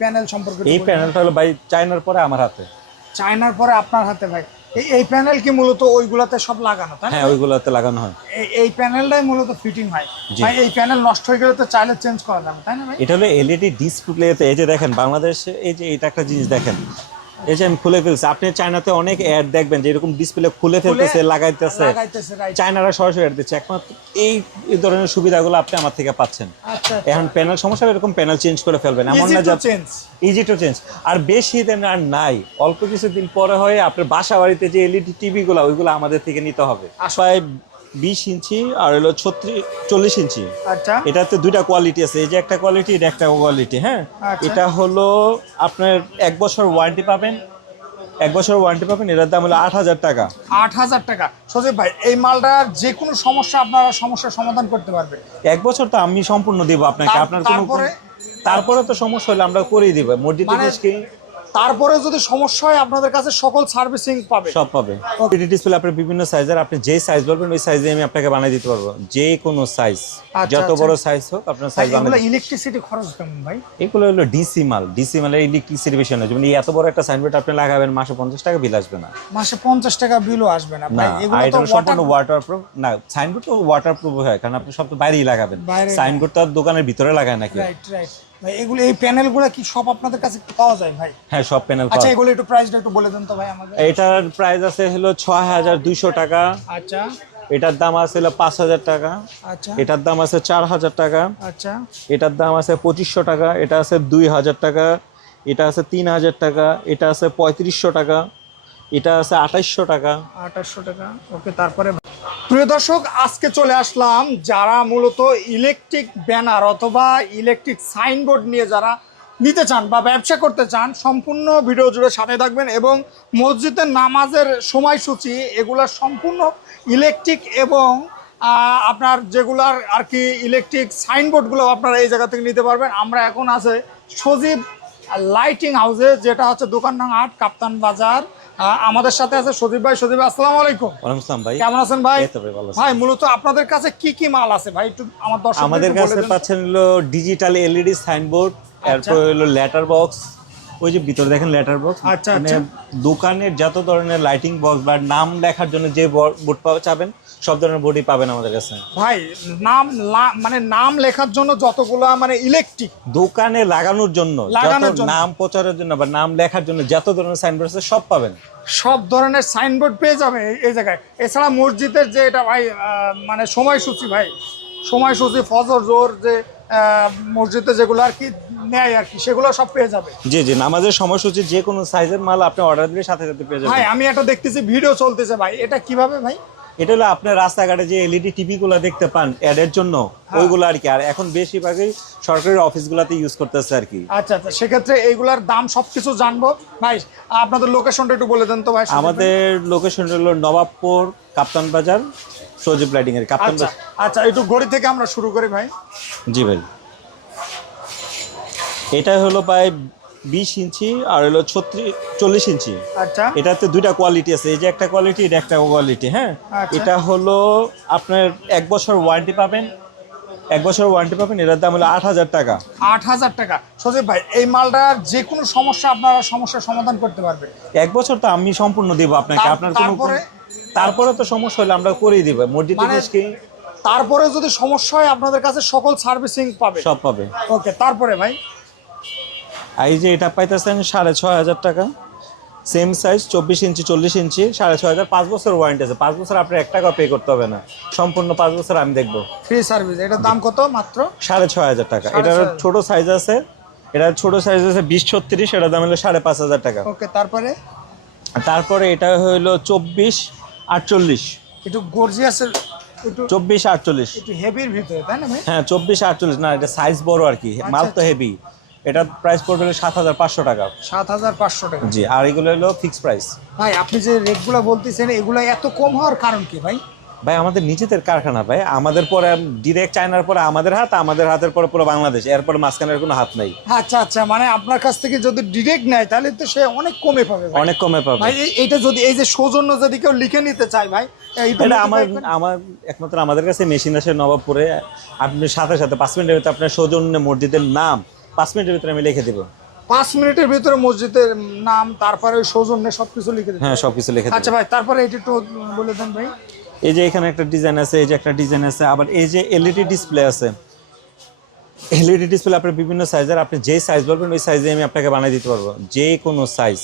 Panel সম্পর্কে এই প্যানেলটা হলো ভাই চায়নার পরে আমার হাতে। চায়নার পরে আপনার হাতে ভাই। এই প্যানেল কি মূলত ওইগুলাতে সব লাগানো, তাই না? হ্যাঁ, ওইগুলোতে লাগানো হয়। এই প্যানেলটাই মূলত ফিটিং হয় ভাই। এই প্যানেল নষ্ট হয়ে গেলে তো চাইলে চেঞ্জ করা যাবে, তাই না ভাই? এটা হলো এলইডি ডিসপ্লেতে। এই যে দেখেন বাংলাদেশে এই যে এটা একটা জিনিস দেখেন, এই যে আমি খুলে ফেলছি। আপনি চায়নাতে অনেক অ্যাড দেখবেন যে এরকম ডিসপ্লে খুলে ফেলতেছে, লাগাইতেছে। চায়নারা সরাসরি অ্যাড দিচ্ছে। একমাত্র এই ধরনের সুবিধাগুলো আপনি আমার থেকে পাচ্ছেন। এখন প্যানেল সমস্যা, এরকম প্যানেল চেঞ্জ করে ফেলবেন, এমন না যে ইজি টু চেঞ্জ। আর বেশি দিন আর নাই, অল্প কিছুদিন পরে হয় আপনার বাসা বাড়িতে যে এলইডি টিভি গুলো ওইগুলো আমাদের থেকে নিতে হবে। আসলে 20 ইঞ্চি আর হলো 40 ইঞ্চি। এটাতে দুইটা কোয়ালিটি আছে, এই যে একটা কোয়ালিটি, এটা একটা কোয়ালিটি। হ্যাঁ, এটা হলো আপনার 1 বছর ওয়ারেন্টি পাবেন। 1 বছর ওয়ারেন্টি পাবেন। এটার দাম হলো 8,000 টাকা। 8,000 টাকা। সজীব ভাই, এই মালটার যে কোনো সমস্যা আপনারা সমস্যার সমাধান করতে পারবেন। 1 বছর তো আমি সম্পূর্ণ দিব আপনাকে। আপনার কোনো তারপরে তো সমস্যা হলে আমরা করেই দিব। মসজিদে কি তারপরে যদি সমস্যা হয় আপনাদের কাছে সকল সার্ভিসিং পাবে, সব পাবে। এলইডি ডিসপ্লে আপনার বিভিন্ন সাইজের, আপনি যে সাইজ বলবেন ওই সাইজে আমি আপনাকে বানিয়ে দিতে পারবো। যে কোনো সাইজ, যত বড় সাইজ হোক আপনার সাইজ বানিয়ে। এগুলো ইলেকট্রিসিটি খরচ কেমন ভাই? এগুলো হলো ডিসি মাল। ডিসি মালের ইলেকট্রিসিটি বেশি না। যেমন এত বড় একটা সাইনবোর্ড আপনি লাগাবেন, মাসে 50 টাকা বিল আসবে না। মাসে 50 টাকা বিলও আসবে না ভাই। এগুলো তো সম্পূর্ণ ওয়াটারপ্রুফ না। সাইনবোর্ড তো ওয়াটারপ্রুফ হয়, কারণ আপনি সব তো বাইরেই লাগাবেন। সাইনবোর্ড তো আর দোকানের ভিতরে লাগায় নাকি? রাইট রাইট ভাই। এগুলো এই প্যানেলগুলো কি সব আপনাদের কাছে পাওয়া যায় ভাই? হ্যাঁ, সব প্যানেল। আচ্ছা, এগুলো একটু প্রাইসটা একটু বলে দেন তো ভাই আমাদের। এটার প্রাইস আছে হলো 6,200 টাকা। আচ্ছা। এটার দাম আছে হলো 5,000 টাকা। আচ্ছা। এটার দাম আছে 4,000 টাকা। আচ্ছা। এটার দাম আছে 2,500 টাকা। এটা আছে 2,000 টাকা। এটা আছে 3,000 টাকা। এটা আছে 3,500 টাকা। এটা আছে 2,800 টাকা। 2,800 টাকা। ওকে, তারপরে প্রিয় দর্শক, আজকে চলে আসলাম যারা মূলত ইলেকট্রিক ব্যানার অথবা ইলেকট্রিক সাইনবোর্ড নিয়ে যারা নিতে চান বা ব্যবসা করতে চান, সম্পূর্ণ ভিডিও জুড়ে সাথে থাকবেন। এবং মসজিদের নামাজের সময়সূচি এগুলা সম্পূর্ণ ইলেকট্রিক এবং আপনার যেগুলার আর কি ইলেকট্রিক সাইনবোর্ডগুলো আপনারা এই জায়গা থেকে নিতে পারবেন। আমরা এখন আছে সজীব লাইটিং হাউসে, যেটা হচ্ছে দোকান নং 8, কাপ্তান বাজার। আমাদের সাথে আছে সজীব ভাই। সজীব, আসসালামু আলাইকুম। ওয়ালাইকুম আসসালাম ভাই, কেমন আছেন ভাই? এই তো ভাই, ভালো আছি ভাই। মূলত আপনাদের কাছে কি কি মাল আছে ভাই একটু আমার দর্শকদের আমাদের কাছে পাচ্ছেন হলো ডিজিটাল এলইডি সাইনবোর্ড, এরপর হলো লেটার বক্স। ওই যে ভিতরে দেখেন লেটার বক্স। আচ্ছা, মানে দোকানের যত ধরনের লাইটিং বক্স বা নাম লেখার জন্য যে বোর্ড পাওয়া চাবেন সব ধরনের বোর্ডই পাবেন আমাদের কাছে ভাই। মানে নাম লেখার জন্য যতগুলা মানে ইলেকট্রিক, দোকানে লাগানোর জন্য নাম প্রচারের জন্য বা নাম লেখার জন্য যত ধরনের সাইনবোর্ড আছে সব পাবেন। সব ধরনের সাইনবোর্ড পেয়ে যাবে এই জায়গায়। এছাড়া মসজিদের যে এটা ভাই মানে সময়সূচি ভাই, সময়সূচি ফজর জোহর যে মসজিদে যেগুলো আর কি নেয় আর কি, সেগুলো সব পেয়ে যাবে। জি জি, আমাদের সময়সূচি যে কোনো সাইজের মাল আপনি অর্ডার দিলে সাথে সাথে পেয়ে যাবেন। ভাই, আমি একটা দেখতেছি ভিডিও চলতেছে ভাই, এটা কিভাবে ভাই? এটা হলো আপনার রাস্তাঘাটে যে এলইডি টিভি গুলো দেখতে পান অ্যাডের জন্য, ওইগুলো আর কি। আর এখন বেশিরভাগই সরকারি অফিসগুলোতে ইউজ করতেছে আর কি। আচ্ছা আচ্ছা, সেক্ষেত্রে এইগুলার দাম সবকিছু জানবো ভাই। আপনাদের লোকেশনটা একটু বলে দেন তো ভাই। আমাদের লোকেশন হলো নবাবপুর, কাপ্তান বাজার, সজীব লাইটিং এর কাপ্তান বাজার। আচ্ছা, একটু গড়ি থেকে আমরা শুরু করি ভাই। জি ভাই। এটা হলো প্রায় 20 ইঞ্চি আর হলো 40 ইঞ্চি। আচ্ছা। এটাতে দুইটা কোয়ালিটি আছে, এই যে একটা কোয়ালিটি, এটা একটা কোয়ালিটি। হ্যাঁ, এটা হলো আপনার 1 বছর ওয়ারেন্টি পাবেন। 1 বছর ওয়ারেন্টি পাবেন। এটার দাম হলো 8,000 টাকা। 8,000 টাকা। সজীব ভাই, এই মালটার যে কোনো সমস্যা আপনারা সমস্যার সমাধান করতে পারবেন। 1 বছর তো আমি সম্পূর্ণ দিব আপনাকে। আপনার কোনো তারপরে তো সমস্যা হলে আমরা করেই দিব। মসজিদে কি তারপরে যদি সমস্যা হয় আপনাদের কাছে সকল সার্ভিসিং পাবে, সব পাবে। ওকে, তারপরে ভাই এই যে এটা পাইতেছেন 6,500 টাকা। সেম সাইজ 24 ইঞ্চি 40 ইঞ্চি 6,500। 5 বছর ওয়ারেন্টি আছে। 5 বছর আপনার 1 টাকা পে করতে হবে না, সম্পূর্ণ 5 বছর আমি দেখবো। Free service. এটার দাম কত? মাত্র 6,500 টাকা। এটার ছোট সাইজ আছে, এটার ছোট সাইজ আছে 20-36, এটার দাম হলো 5,500 টাকা। ওকে, তারপরে এটা হলো 24-48। একটু গর্জিয়াসের, একটু 24-48 একটু হেভির ভিতরে, তাই না ভাই? হ্যাঁ, 24-48 না, এটা সাইজ বড় আর কি, মাল তো হেভি। এটার প্রাইস পড়বে 7,500 টাকা। 7,500 টাকা। জি, আর এগুলো হলো ফিক্সড প্রাইস। ভাই, আপনি যে রেটগুলো বলতেছেন এগুলো এত কম হওয়ার কারণ কি ভাই? ভাই, আমাদের নিজেদের কারখানা ভাই। আমাদের পরে ডিরেক্ট চায়নার পরে আমাদের হাত, আমাদের হাতের পরে পুরো বাংলাদেশ, এরপরে মাঝখানের কোনো হাত নাই। আচ্ছা আচ্ছা, মানে আপনার কাছ থেকে যদি ডিরেক্ট নেয় তাহলে তো সে অনেক কমে পাবে, অনেক কমে পাবে ভাই। এইটা যদি এই যে সৌজন্য যদি কেউ লিখে নিতে চায় ভাই, এটা আমার একমাত্র আমাদের কাছে মেশিন আছে নবাবপুরে। আপনি সাথে সাথে 5 মিনিটের ভিতরে আপনার সৌজন্য মসজিদের নাম 5 মিনিটের ভিতরে আমি লিখে দেবো। 5 মিনিটের ভিতরে মসজিদের নাম, তারপরে ওই সৌজন্যে সবকিছু লিখে দিতে। হ্যাঁ সবকিছু লিখে আচ্ছা দেবো। ভাই, তারপরে এটা একটু বলে দেন ভাই। এই যে এখানে একটা ডিজাইন আছে, এই যে একটা ডিজাইন আছে, আবার এই যে এলইডি ডিসপ্লে আছে। এলইডি ডিসপ্লে আপনার বিভিন্ন সাইজের, আপনি যে সাইজ বলবেন ওই সাইজে আমি আপনাকে বানিয়ে দিতে পারবো, যে কোনো সাইজ,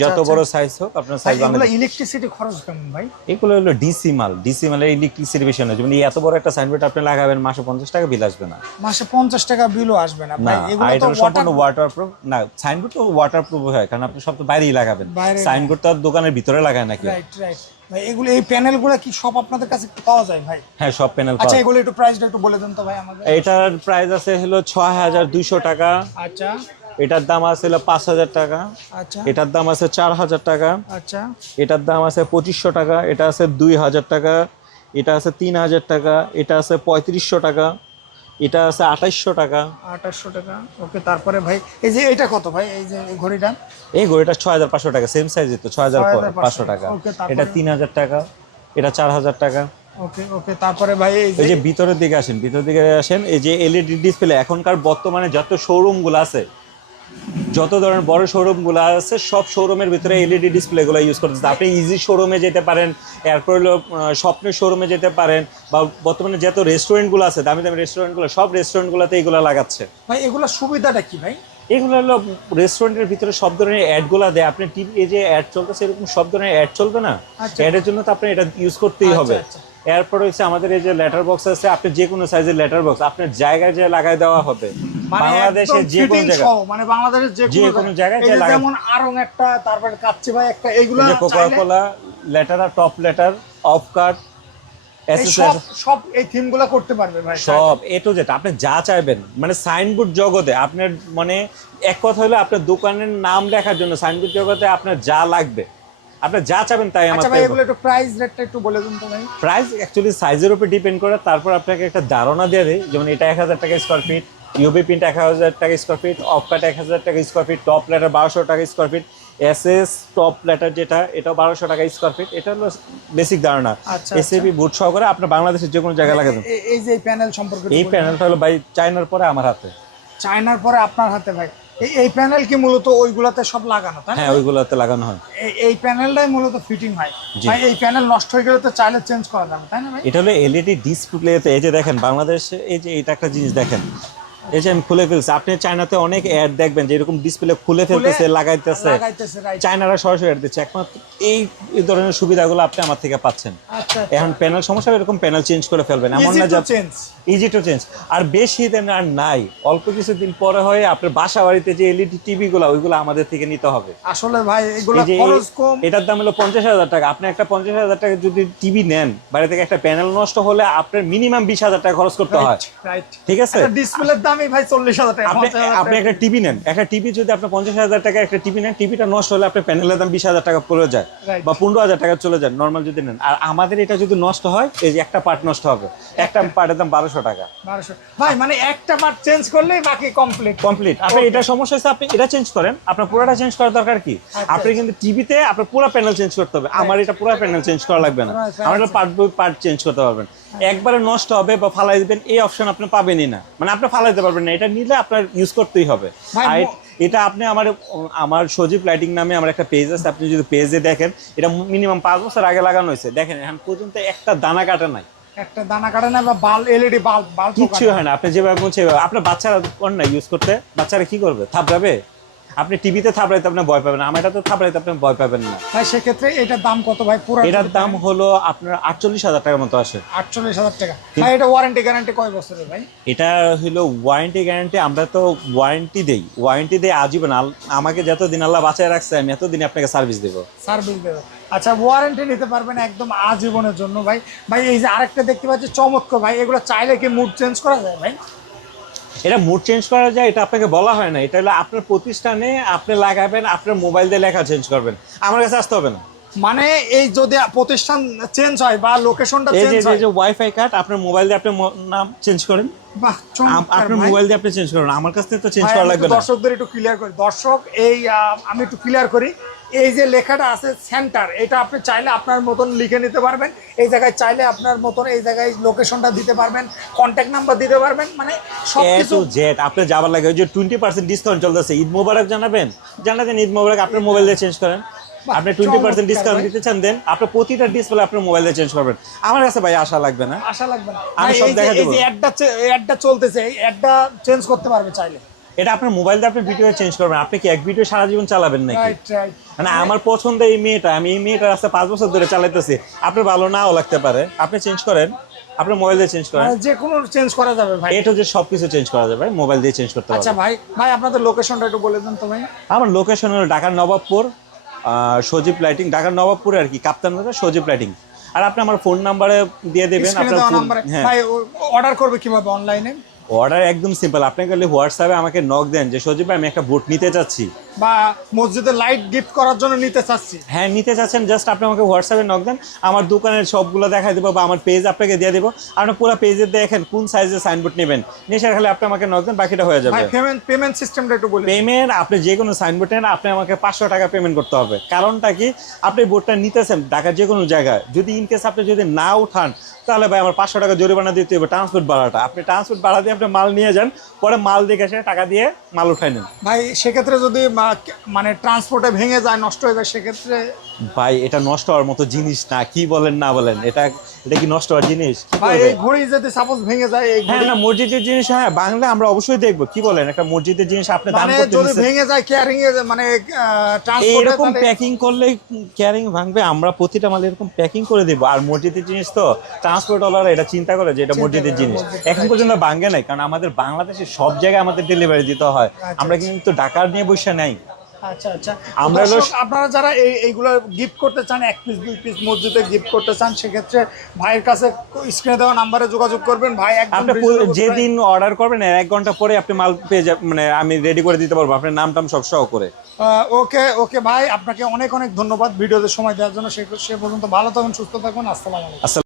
যত বড় সাইজ হোক আপনার সাইজ বানিয়ে এগুলো ইলেকট্রিসিটি খরচ কেমন ভাই? এগুলো হলো ডিসি মাল, ডিসি মালের ইলেকট্রিসিটি বেশি না। যেমন এত বড় একটা সাইনবোর্ড আপনি লাগাবেন, মাসে 50 টাকা বিল আসবে না। মাসে 50 টাকা বিলও আসবে না না, ভাই? এগুলো এটা তো সম্পূর্ণ ওয়াটারপ্রুফ না। সাইনবোর্ড তো ওয়াটারপ্রুফ হয়, কারণ আপনি সব তো বাইরেই লাগাবেন। সাইনবোর্ড তো আর দোকানের ভিতরে লাগায় নাকি? রাইট রাইট ভাই। এগুলো এই প্যানেলগুলো কি সব আপনাদের কাছে পাওয়া যায় ভাই? হ্যাঁ সব প্যানেল আচ্ছা, পাওয়া। এগুলো একটু প্রাইসটা একটু বলে দেন তো ভাই আমাদের। এটার প্রাইস আছে হলো 6200 টাকা। আচ্ছা এটার দাম আছে হলো 5000 টাকা। আচ্ছা এটার দাম আছে 4000 টাকা। আচ্ছা এটার দাম আছে 2500 টাকা। এটা আছে 2000 টাকা। এটা আছে 3000 টাকা। এটা আছে 3500 টাকা। এটা আছে 2800 টাকা। 2800 টাকা। ওকে, তারপরে ভাই এই যে এটা কত ভাই, এই যে এই ঘড়িটা? এই ঘড়িটা 6500 টাকা, সেম সাইজই তো, 6500 টাকা। ওকে, তারপরে? এটা 3000 টাকা। এটা 4000 টাকা। ওকে ওকে, তারপরে ভাই এই এই যে যে ভিতরের দিকে আসেন, ভিতরের দিকে আসেন। এই যে এলইডি ডিসপ্লে এখনকার বর্তমানে যত শোরুম গুলো আছে, যত ধরনের বড় শোরুম গুলো আছে, সব শোরুমের ভিতরে এলইডি ডিসপ্লে গুলো ইউজ করতেছে। আপনি ইজি শোরুমে যেতে পারেন, এরপর হলো স্বপ্নের শোরুমে যেতে পারেন, বা বর্তমানে যত রেস্টুরেন্ট গুলো আছে, দামি দামি রেস্টুরেন্ট গুলো, সব রেস্টুরেন্ট গুলোতে এগুলো লাগাচ্ছে। ভাই এগুলো সুবিধাটা কি ভাই? এগুলো হলো রেস্টুরেন্টের ভিতরে সব ধরনের অ্যাড গুলা দেয়। আপনি টিভি এই যে অ্যাড চলতেছে, এরকম সব ধরনের অ্যাড চলবে না? আচ্ছা। অ্যাডের জন্য তো আপনি এটা ইউজ করতেই আচ্ছা, হবে। আচ্ছা। এরপর হচ্ছে আমাদের এই যে লেটার বক্স আছে, আপনি যে কোনো সাইজের লেটার বক্স আপনার জায়গায় যে লাগাই দেওয়া হবে, বাংলাদেশের যে কোনো জায়গায়, মানে বাংলাদেশের যে কোনো জায়গায় এই যে যে লাগাই, যেমন আরং একটা, তারপরে কাচ্চি ভাই একটা, এইগুলো যে coca cola letter, top letter, off cut, সব এই থিমগুলো করতে পারবে ভাই? সব এ টু জেড আপনি যা চাইবেন। মানে সাইনবোর্ড জগতে আপনার, মানে এক কথা হলো আপনার দোকানের নাম লেখার জন্য সাইনবোর্ড জগতে আপনার যা লাগবে, আপনি যা চাবেন তাই আমার আচ্ছা ভাই, এগুলো একটু প্রাইস রেটটা একটু বলে দিন তো ভাই। প্রাইস অ্যাকচুয়ালি সাইজের উপর ডিপেন্ড করে। তারপর আপনাকে একটা ধারণা দিয়ে দেয়, যেমন এটা 1000 টাকা স্কোয়ার ফিট, ইউবি প্রিন্ট 1000 টাকা স্কোয়ার ফিট, অফ কাট 1000 টাকা স্কোয়ার ফিট, টপ লেটার 1200 টাকা square feet, SS top letter যেটা, এটাও 1200 টাকা স্কোয়ার ফিট। এটা হলো বেসিক ধারণা। আচ্ছা, এসএপি বুট সহকারে আপনার বাংলাদেশের যে কোনো জায়গায় লাগাবেন। এই যে প্যানেল সম্পর্কে এই প্যানেলটা হলো ভাই চায়নার পরে আমার হাতে। চায়নার পরে আপনার হাতে ভাই? এই প্যানেল কি মূলত ওইগুলাতে সব লাগানো, তাই না? হ্যাঁ ওইগুলোতে লাগানো হয়। এই প্যানেলটাই মূলত ফিটিং হয় জি। ভাই। এই প্যানেল নষ্ট হয়ে গেলে তো চাইলে চেঞ্জ করা যাবে, তাই না ভাই? এটা হলো এলইডি ডিসপ্লেতে, এই যে দেখেন বাংলাদেশে, এই যে এটা একটা জিনিস দেখেন, এই যে আমি খুলে ফেলছি। আপনি চায়নাতে অনেক অ্যাড দেখবেন যে এরকম ডিসপ্লে খুলে ফেলতেছে, লাগাইতেছে। রাইট। চায়নারা সরাসরি অ্যাড দিচ্ছে। একমাত্র এই এই ধরনের সুবিধাগুলো আপনি আমার থেকে পাচ্ছেন। আচ্ছা এখন প্যানেল সমস্যা, এরকম প্যানেল চেঞ্জ করে ফেলবেন, এমন না যে চেঞ্জ। Easy to change. আর বেশি দিন আর নাই, অল্প কিছুদিন পরে হয় আপনার বাসা বাড়িতে যে এলইডি টিভি গুলো, ওইগুলো আমাদের থেকে নিতে হবে। আসলে ভাই এগুলো এই যে খরচ কম। এটার দাম হলো 50,000 টাকা। আপনি একটা 50,000 টাকা যদি টিভি নেন, বাইরে থেকে একটা প্যানেল নষ্ট হলে আপনার মিনিমাম 20,000 টাকা খরচ করতে হয়। রাইট। ঠিক আছে? ডিসপ্লের দামই ভাই 40,000 টাকা। আপনি একটা টিভি নেন, একটা টিভি যদি আপনি 50,000 টাকা একটা টিভি নেন, টিভিটা নষ্ট হলে আপনার প্যানেলের দাম 20,000 টাকা পড়ে যায়, Right. বা 15,000 টাকা চলে যায় নর্মাল যদি নেন। আর আমাদের এটা যদি নষ্ট হয়, এই যে একটা পার্ট নষ্ট হবে, একটা পার্টের দাম 1200 টাকা। 1200 ভাই, মানে একটা পার্ট চেঞ্জ করলেই বাকি কমপ্লিট। কমপ্লিট। আপনি এটা সমস্যা হচ্ছে, আপনি এটা চেঞ্জ করেন, আপনার পুরোটা চেঞ্জ করার দরকার কি? আপনি কিন্তু টিভিতে আপনার পুরো প্যানেল চেঞ্জ করতে হবে। আমার এটা পুরো প্যানেল চেঞ্জ করা লাগবে না, আমার এটা পার্ট বাই পার্ট চেঞ্জ করতে পারবেন। একবারে নষ্ট হবে বা ফালাই দিবেন, এই অপশন আপনি পাবেনই না। মানে আপনি ফালাইতে পারবেন না, এটা নিলে আপনার ইউজ করতেই হবে। ভাই, আর এটা আপনি আমার সজীব লাইটিং নামে আমার একটা পেজ আছে, আপনি যদি পেজে দেখেন, এটা মিনিমাম 5 বছর আগে লাগানো হয়েছে। দেখেন এখন পর্যন্ত একটা দানা কাটা নাই, একটা দানা কাটে না, বা এলইডি বাল্ব কিচ্ছু হয় না। আপনি যেভাবে বলছেন, আপনার বাচ্চারা কোন না ইউজ করতে, বাচ্চারা কি করবে? থাপড়াবে। আপনি টিভিতে থাপড়াইতে আপনি ভয় পাবেন, আমার এটা তো থাপড়াইতে আপনি ভয় পাবেন না। ভাই সেক্ষেত্রে এটার দাম কত ভাই? পুরো এটার দাম হলো আপনার 48,000 টাকার মতো আসে। 48,000 টাকা ভাই। এটা ওয়ারেন্টি গ্যারান্টি কয় বছরের ভাই? এটা হলো ওয়ারেন্টি গ্যারান্টি, আমরা তো ওয়ারেন্টি দেই আজীবন। আমাকে যতদিন আল্লাহ বাঁচায় রাখছে, আমি এতদিন আপনাকে সার্ভিস দেবো। সার্ভিস দেবে। আচ্ছা, ওয়ারেন্টি নিতে পারবেন একদম আজীবনের জন্য ভাই। ভাই এই যে আরেকটা দেখতে পাচ্ছি চমৎকার ভাই, এগুলো চাইলে কি মুড চেঞ্জ করা যায় ভাই? এটা মুড চেঞ্জ করা যায়, এটা আপনাকে বলা হয় না। এটা হলো আপনার প্রতিষ্ঠানে আপনি লাগাবেন, আপনার মোবাইল দিয়ে লেখা চেঞ্জ করবেন, আমার কাছে আসতে হবে না। মানে এই যদি প্রতিষ্ঠান চেঞ্জ হয় বা লোকেশনটা এই চেঞ্জ হয়, যে ওয়াইফাই কার্ড, আপনার মোবাইল দিয়ে আপনি নাম চেঞ্জ করেন, বাহ চমৎকার আপনার ভাই। মোবাইল দিয়ে আপনি চেঞ্জ করেন, আমার কাছ থেকে তো চেঞ্জ ভাই, করা আমি লাগবে একটু না। দর্শকদের একটু ক্লিয়ার করি। দর্শক, এই আমি একটু ক্লিয়ার করি। এই যে লেখাটা আছে সেন্টার, এটা আপনি চাইলে আপনার মতন লিখে নিতে পারবেন। এই জায়গায় চাইলে আপনার মতন এই জায়গায় লোকেশনটা দিতে পারবেন, কন্ট্যাক্ট নাম্বার দিতে পারবেন, মানে সব এ কিছু। টু জেড আপনি যাবার লাগে। ওই যে 20% ডিসকাউন্ট চলতেছে, ঈদ মোবারক জানাবেন, জানাতেন ঈদ মোবারক, আপনার মোবাইল দিয়ে চেঞ্জ করেন। আপনি 20% ডিসকাউন্ট দিতে চান, দেন আপনার প্রতিটা ডিসপ্লে আপনার মোবাইল দিয়ে চেঞ্জ করবেন। আমার কাছে ভাই আশা লাগবে না, আশা লাগবে না, আমি ভাই, সব এই যে দেখা এই দেবো। যে অ্যাডটা চলতেছে, এই অ্যাডটা চেঞ্জ করতে পারবে চাইলে। এটা আপনার মোবাইল দিয়ে আপনি ভিডিও চেঞ্জ করবেন। আপনি কি এক ভিডিও সারা জীবন চালাবেন নাকি? Right right. মানে আমার পছন্দ এই মেয়েটা, আমি এই মেয়েটার রাস্তা 5 বছর ধরে চালাইতেছি। আপনার ভালো নাও লাগতে পারে, আপনি চেঞ্জ করেন, আপনার মোবাইল দিয়ে চেঞ্জ করেন। যে কোনো চেঞ্জ করা যাবে ভাই। এটা যে সবকিছু চেঞ্জ করা যাবে, মোবাইল দিয়ে চেঞ্জ করতে আচ্ছা পারবেন। ভাই, ভাই আপনাদের লোকেশনটা একটু বলে দেন তো ভাই। আমার লোকেশন হলো ঢাকার নবাবপুর, সজীব লাইটিং, ঢাকার নবাবপুরে আর কি, কাপ্তান বাজার, সজীব লাইটিং। আর আপনি আমার ফোন নাম্বারে দিয়ে দেবেন স্ক্রিনে আপনার দেওয়া ফোন। নাম্বারে হ্যাঁ, ভাই অর্ডার করবে কিভাবে অনলাইনে? অর্ডার একদম সিম্পল। আপনি খালি হোয়াটসঅ্যাপে আমাকে নক দেন যে সজীব ভাই আমি একটা বোট নিতে চাচ্ছি, বা মসজিদে লাইট গিফট করার জন্য নিতে চাচ্ছি। হ্যাঁ নিতে চাচ্ছেন, জাস্ট আপনি আমাকে হোয়াটসঅ্যাপে নক দেন, আমার দোকানের সবগুলো দেখাই দেবো বা আমার পেজ আপনাকে দিয়ে দেবো। আপনি পুরো পেজে দেখেন কোন সাইজের সাইনবোর্ড নেবেন, নেশার খালি আপনি আমাকে নক দেন, বাকিটা হয়ে যাবে। ভাই পেমেন্ট সিস্টেমটা একটু বলে। পেমেন্ট আপনি যে কোনো সাইনবোর্ড নেন, আপনি আমাকে 500 টাকা পেমেন্ট করতে হবে। কারণটা কি, আপনি বোর্ডটা নিতেছেন ঢাকার যে কোনো জায়গায়, যদি ইনকেস আপনি যদি না উঠান তাহলে ভাই আমার 500 টাকা জরিমানা দিতে হবে, ট্রান্সপোর্ট ভাড়াটা। আপনি ট্রান্সপোর্ট ভাড়া দিয়ে আপনি মাল নিয়ে যান, পরে মাল দেখে এসে টাকা দিয়ে মাল উঠাই নেন। ভাই সেক্ষেত্রে যদি মানে ট্রান্সপোর্টে ভেঙে যায়, নষ্ট হয়ে যায়, সেক্ষেত্রে? ভাই এটা নষ্ট হওয়ার মতো জিনিস না, কি বলেন না বলেন, এটা এটা কি নষ্ট হওয়ার জিনিস? কি ভাই করবে? এই ঘড়ি যদি সাপোজ ভেঙে যায়, এই হ্যাঁ ঘড়ি না, মসজিদের জিনিস, হ্যাঁ বাংলা আমরা অবশ্যই দেখবো। কি বলেন, একটা মসজিদের জিনিস আপনি দান মানে করতে যদি নিছেন। ভেঙে যায় কেয়ারিং এ, মানে ট্রান্সপোর্টে, এরকম প্যাকিং করলে ক্যারিং ভাঙবে, আমরা প্রতিটা মাল এরকম প্যাকিং করে দেবো। আর মসজিদের জিনিস তো ট্রান্সপোর্ট ওয়ালারা এটা চিন্তা করে যে এটা মসজিদের জিনিস, এখন পর্যন্ত ভাঙে নাই। কারণ আমাদের বাংলাদেশে সব জায়গায় আমাদের ডেলিভারি দিতে হয়, আমরা কিন্তু ঢাকার নিয়ে বসে নাই। আচ্ছা আচ্ছা। আমরা দর্শক, আপনারা যারা এইগুলো গিফট করতে চান, 1 পিস 2 পিস মসজিদে গিফট করতে চান, সেক্ষেত্রে ভাইয়ের কাছে স্ক্রিনে দেওয়া নাম্বারে যোগাযোগ করবেন। ভাই একদম আপনি যেদিন অর্ডার করবেন 1 ঘন্টা পরে আপনি মাল পেয়ে যাবেন, মানে আমি রেডি করে দিতে পারবো আপনার নাম টাম সব সহ করে। ওকে ওকে ভাই, আপনাকে অনেক অনেক ধন্যবাদ ভিডিওতে সময় দেওয়ার জন্য। সে পর্যন্ত ভালো থাকুন, সুস্থ থাকুন, আসসালামু আলাইকুম।